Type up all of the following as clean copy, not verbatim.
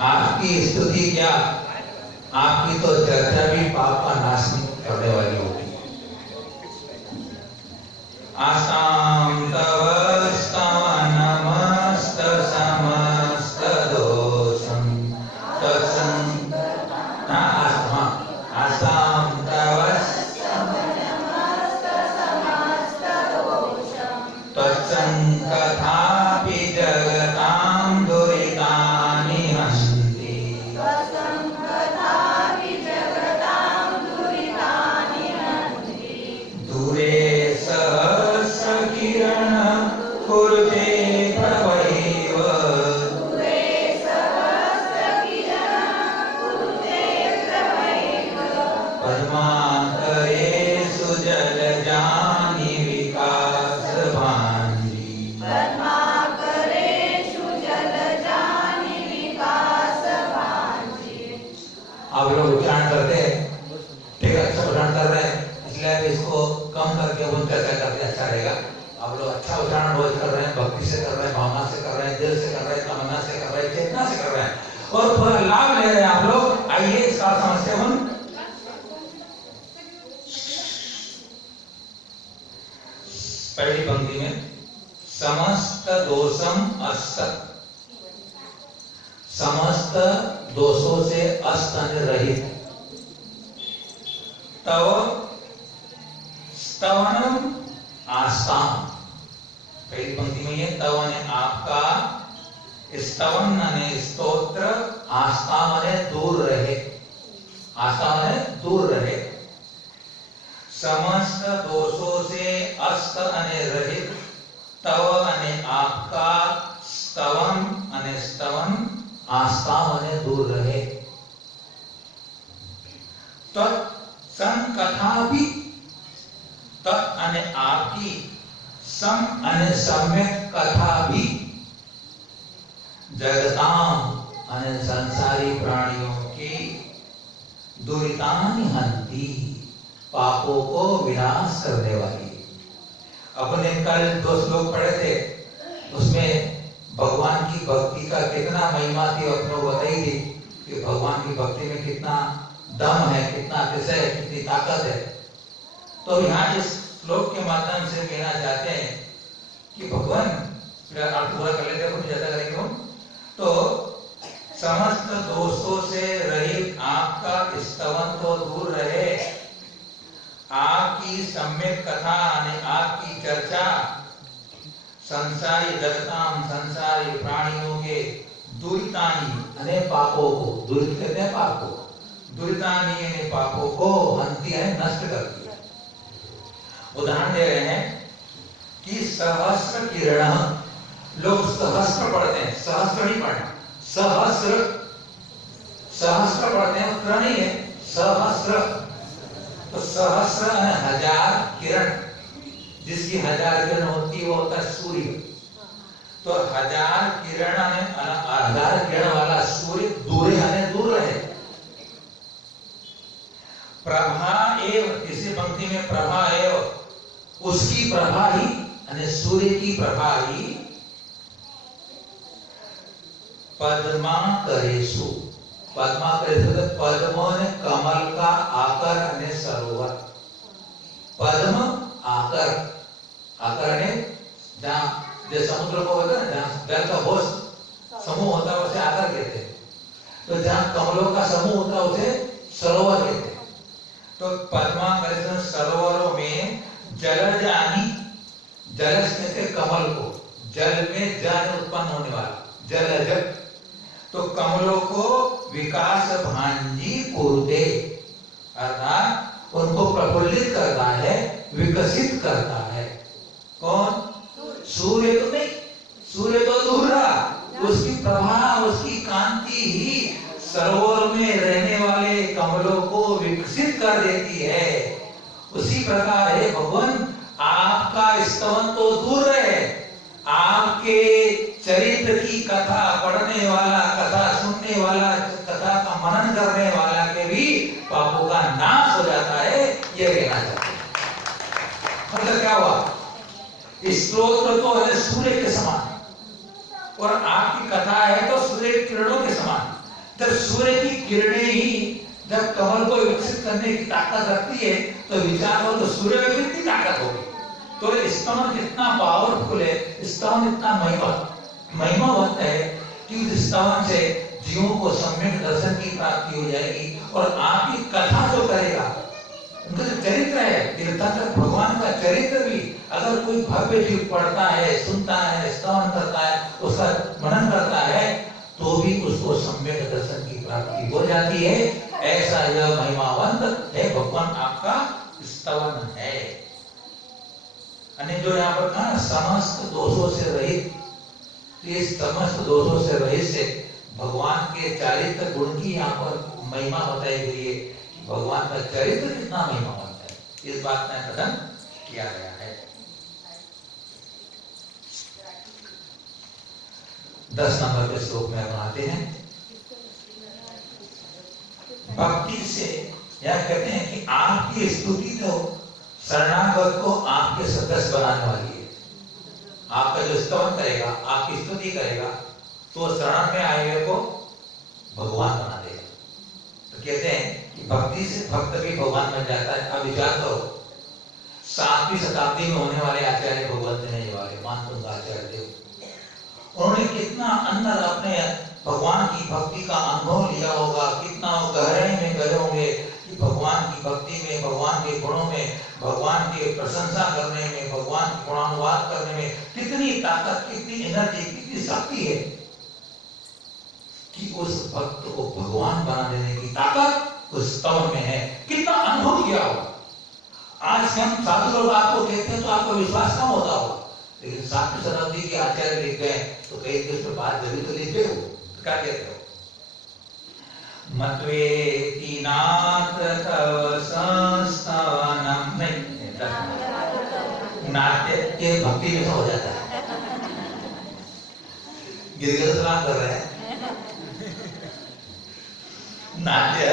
आपकी स्तुति क्या, आपकी तो चर्चा भी पाप का नाश करने वाली होगी। आसाम तव स्तवनमस्त समस्त दोषम तत्संग आसाम तव तत्संकथापि जगतां दुरितानि हन्ति दूरे सहस्रकिरण कुरुते प्रभैव पद्माकरेषु जलजानि विकासभान्ति। आप लोग उच्चारण करते हैं, ठीक है, अच्छा उच्चारण कर रहे हैं, इसलिए आप इसको कम करके उन चर्चा करके अच्छा रहेगा। आप लोग अच्छा उच्चारण रोज कर रहे हैं, भक्ति से कर रहे हैं, भावना से कर रहे हैं, दिल से कर रहे हैं, तमन्ना से कर रहे हैं, चेतना से कर रहे हैं और पूरा लाभ ले रहे हैं आप लोग। आइए इसका समझते हैं। पहली पंक्ति में समस्त दोषम अस्त, समस्त दोषों से अस्तन रहित, तव स्तवनम आस्ताम। पहली पंक्ति में ये तव ने आपका, स्तवन ने स्तोत्र, आस्था ने दूर रहे, आस्था ने दूर रहे। समस्त दोषों से अस्त अने रहित, तव अने आपका, स्तवम अने स्तवन, आस्था अने दूर रहे। तत्संकथा भी, तत् अने आपकी, सम अने सम्यक कथा भी, जगतां अने संसारी प्राणियों की, दुरितानि हन्ति, पापों को विनाश करने वाली। अपने कल 2 श्लोक पढ़े थे, उसमें भगवान की भक्ति का कितना महिमा थी, अपने बताई थी कि भगवान की भक्ति में कितना दम है, कितना विषय है, कितनी ताकत है। तो यहाँ इस श्लोक के माध्यम से कहना चाहते हैं कि भगवान, आप पूरा कर लेते हैं, ज्यादा करेंगे हम तो, समस्त दोषों से रहित आपका स्तवन तो दूर रहे, आपकी सम्यक कथा ने आपकी चर्चा संसारी जगताम, संसारी प्राणियों के दुरितानी अने पापों को, दुरित कहते हैं पाप को, दुरितानी अने पापों को हंती है, नष्ट करती है। उदाहरण दे रहे हैं कि सहस्र किरण, लोग सहस्र पढ़ते हैं, सहस्र नहीं पढ़ना, सहस्र, सहस्र पढ़ते हैं, उत्तर नहीं है, सहस्र। तो सहस्र है 1000 किरण, जिसकी 1000 किरण होती है वो होता है सूर्य। तो 1000 किरण ने 1000 किरण वाला सूर्य दूरे हने दूर रहे। प्रभा एव, इसी पंक्ति में प्रभा एव, उसकी प्रभा ही, यानी सूर्य की प्रभा ही, पद्माकरेषु, पद्माकरेषु तो पद्म ने कमल का आकर अने सरोवर, पद्म आकर, आकर ने जहाँ जो समुद्र को होता है, जहाँ जल का बहुत समूह होता है उसे आकर कहते हैं। तो जहाँ कमलों का समूह होता है उसे सरोवर कहते हैं। तो पद्माकरेषु सरोवरों में जलजानि, जलज कहते कमल को, जल में जल उत्पन्न होने वाला जलज, तो कमलों को विकास भांजी कुरुते, अर्थात उनको प्रफुल्लित करता है, विकसित करता है। कौन? सूर्य तो नहीं, सूर्य तो दूर रहा, उसकी प्रभा, उसकी कांति ही सरोवर में रहने वाले कमलों को विकसित कर देती है। उसी प्रकार है भगवान, आपका स्तवन तो दूर रहे, आपके चरित्र की कथा पढ़ने वाला, कथा सुनने वाला, कथा का मनन करने वाला के भी पापों का नाश हो जाता है, ये कहना चाहते हैं। मतलब क्या हुआ? स्तोत्र तो है सूर्य के समान और आपकी कथा है तो सूर्य किरणों के समान। जब सूर्य की किरणें ही जब कमल को विकसित करने की ताकत रखती है तो विचार हो तो सूर्य में कितनी ताकत होगी। तो स्तवन कितना पावरफुल है, स्तवन इतना महिमावंत है कि उस स्तवन से जीवों को सम्यक दर्शन की प्राप्ति हो जाएगी। और आपकी कथा जो करेगा, उनका जो चरित्र है, तीर्थंकर भगवान का चरित्र भी अगर कोई भव्य जीव पढ़ता है, सुनता है, स्तवन करता है, उसका मनन करता है, तो भी उसको सम्यक दर्शन की प्राप्ति हो जाती है। ऐसा यह महिमावंत है भगवान आपका स्तवन है। जो यहाँ पर कहा समस्त दोषों से रहित, ये समस्त दोषों से रहित से भगवान के चारित्र गुण की यहाँ पर महिमा बताई गई है कि भगवान का चरित्र कितना महिमावंत है, इस बात में कथन किया गया है। 10 नंबर के श्लोक में बनाते हैं। भक्ति से यह कहते हैं कि आपकी स्तुति तो शरणागत को आपके सदस्य बनाने वाली है। आपका जो स्तवन करेगा, आपकी स्तुति करेगा, तो शरण में आए हुए को भगवान बना देगा। तो कहते हैं कि भक्ति से भक्त भी भगवान बन जाता है। अब विचार करो, 7वीं शताब्दी में होने वाले आचार्य भगवत ने वाले मानतुंग आचार्य देव, उन्होंने कितना अंदर अपने भगवान की भक्ति का अनुभव लिया होगा, कितना गहराई में गए होंगे कि भगवान की भक्ति में, भगवान के गुणों में, भगवान की प्रशंसा करने में, भगवान की गुणानुवाद करने में कितनी ताकत, कितनी एनर्जी, कितनी शक्ति है कि उस भक्त को भगवान बना देने की ताकत उस स्तवन में है। कितना अनुभव किया होगा। आज हम साधु लोग आपको कहते हैं तो आपको विश्वास कम होता होगा, लेकिन 7वीं शताब्दी के आचार्य लिख गए तो कई कुछ बात जरूर तो लिख गए हो। क्या कहते हो? मत्वेति नाथ तव संस्थानम, नहीं नाट्य के भक्ति में हो जाता है। गिरगिट सलाम कर रहे हैं। नाट्य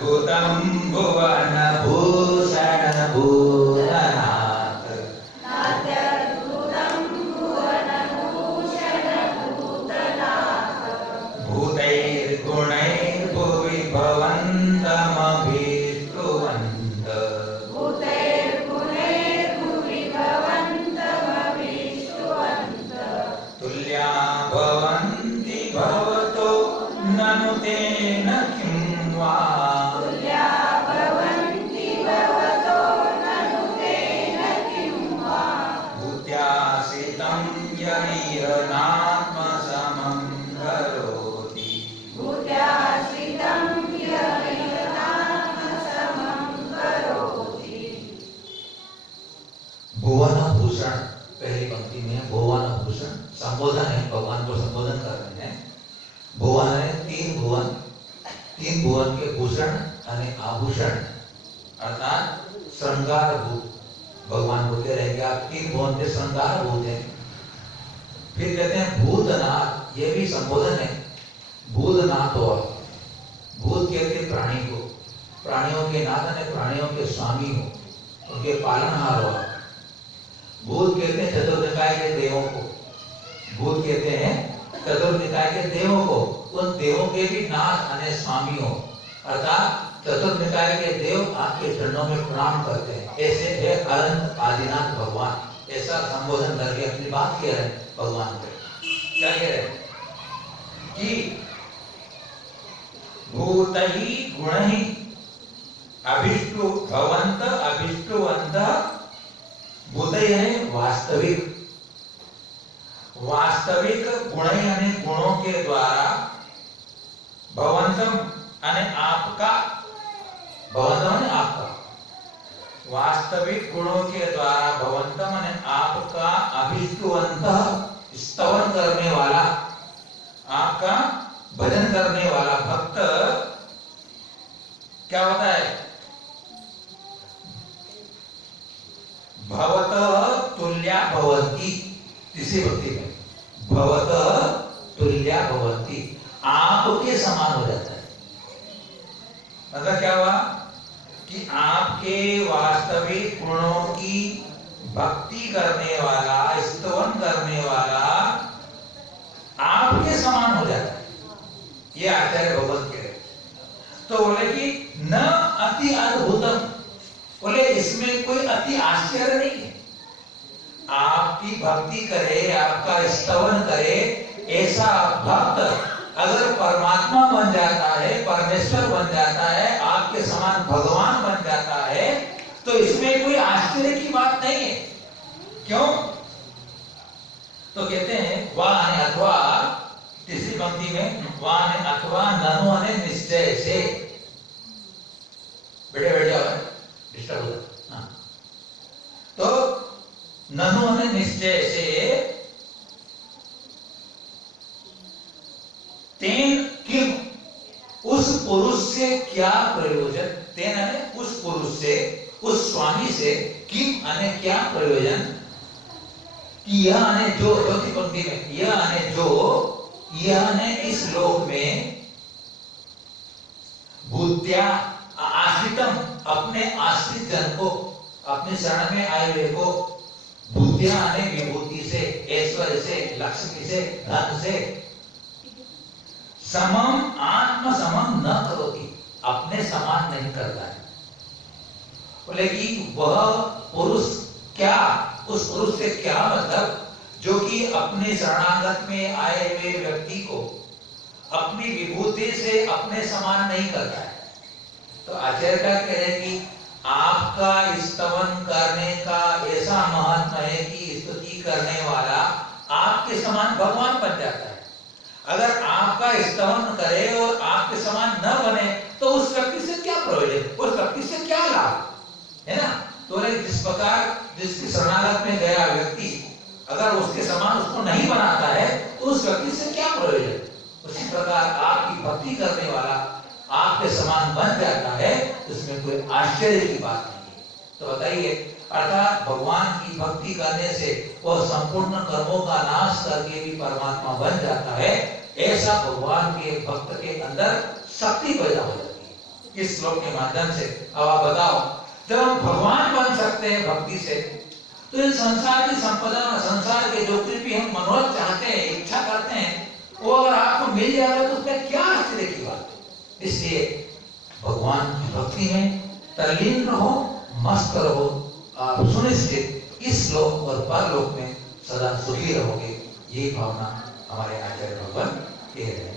भूतम भुवन भूषण भूतनाथ, नाट्य भूतम भुवन भूषण भूतनाथ, भूतैर्गुणैर्भुवि भवन्तमभिष्टुवन्त, भूतैर्गुणैर्भुवि भवन्तमभिष्टुवन्त, तुल्या भवन्ति भवतो ननु तेन किं वा, तुल्या भवन्ति भवतो ननु तेन किं वा, भूत्यासितं यैह नात्मसमं करोति, भूत्यासितं यैह नात्मसमं करोति। भुवन भूषण पहली पंक्ति में भुवन भूषण संबोधन है, भगवान को संबोधन कर रहे हैं। भुवन है 3 भुवन, 3 भुवन के भूषण यानी आभूषण अर्थात श्रृंगार भूत भगवान बोलते रहेंगे, आप 3 भुवन के श्रृंगार भूत हैं। फिर कहते हैं भूतनाथ, ये भी संबोधन है। भूतनाथ और भूत कहते प्राणी को, प्राणियों के नाथ ने प्राणियों के स्वामी हो, उनके पालनहार हो। भूत कहते हैं चतुर्निकाय के देवों को, भूत कहते हैं चतुर्निकाय के देवों को, उन देवों के भी नाथ यानी स्वामी हो, अर्थात चतुर्निकाय के देव आपके चरणों में प्रणाम करते हैं। ऐसे है अनंत आदिनाथ भगवान। ऐसा संबोधन करके अपनी बात कह रहे हैं भगवान को। क्या कह रहे हैं कि भूतहि गुणहि अभिष्टु भवंत अभिष्टुवंत, भूतहि है वास्तविक, वास्तविक गुण यानी गुणों के द्वारा, भवंतम यानी आपका, भवंतम यानी आपका, वास्तविक गुणों के द्वारा भवंतम यानी आपका, अभिष्टुवंत स्तवन करने वाला, आपका भजन करने वाला भक्त क्या होता है? भवत तुल्या भवन्ति, तीसरी भक्ति में भवत तुल्या भवन्ति, आपके समान हो जाता है। मतलब क्या हुआ कि आपके वास्तविक गुणों की भक्ति करने वाला, स्तवन करने वाला आपके समान हो जाता है। ये आचार्य भगवान कह रहे। तो बोले कि न अति अद्भुतम, बोले इसमें कोई अति आश्चर्य नहीं है। आपकी भक्ति करे, आपका स्तवन करे, ऐसा भक्त अगर परमात्मा बन जाता है, परमेश्वर बन जाता है, आपके समान भगवान बन जाता है, तो इसमें कोई आश्चर्य की बात नहीं है। क्यों? तो कहते हैं वाह अथवा, तीसरी पंक्ति में वाह अथवा ननु अने निश्चय से, बैठे बैठ जाओ, डिस्टर्ब होता। हाँ, तो ननु अने निश्चय से तेन किम, उस पुरुष से क्या प्रयोजन, तेन अने उस पुरुष से, उस स्वामी से, किम अने क्या प्रयोजन, कि यह अने जो, चौथी पंक्ति में यह अने जो, यह अने इस लोक में बुद्ध्या आश्रितम, अपने आश्रित जन को, अपने शरण में आए हुए को, बुद्धिया अने विभूति से, ऐश्वर्य से, लक्ष्मी से, धन से, समम आत्म समम न करोति, अपने समान नहीं करता है। बोले कि वह पुरुष क्या, उस पुरुष से क्या मतलब, जो कि अपने शरणागत में आए हुए व्यक्ति को अपनी विभूति से अपने समान नहीं करता है। तो आचार्य का कह रहे कि आपका स्तवन करने का ऐसा महत्व है कि स्तुति करने वाला आपके समान भगवान बन जाता है। अगर आपका स्तवन करे और आपके समान न बने तो उस व्यक्ति से क्या प्रयोजन, उस व्यक्ति से क्या लाभ, है ना। तो जिस प्रकार जिसकी शरणागत में गया व्यक्ति अगर उसके समान उसको नहीं बनाता है तो उस व्यक्ति से क्या प्रयोजन। उसी प्रकार आपकी भक्ति करने वाला आपके समान बन जाता है, इसमें कोई आश्चर्य की बात नहीं है। तो बताइए, अर्थात भगवान की भक्ति करने से वह संपूर्ण कर्मों का नाश करके भी परमात्मा बन जाता है। ऐसा भगवान के भक्त के अंदर शक्ति पैदा हो जाती है। इस श्लोक के माध्यम से अब आप बताओ, जब हम भगवान बन सकते हैं भक्ति से, तो इस संसार की संपदा, संसार के जो कुछ भी हम मनोरथ चाहते हैं, इच्छा करते हैं, वो अगर आपको मिल जाएगा तो उसमें क्या आश्चर्य की बात है। इसलिए भगवान की भक्ति में तल्लीन रहो, मस्त रहो, आप सुनिश्चित इस लोक और परलोक में सदा सुखी रहोगे। यही भावना हमारे आचार्य भगवान कह रहे हैं।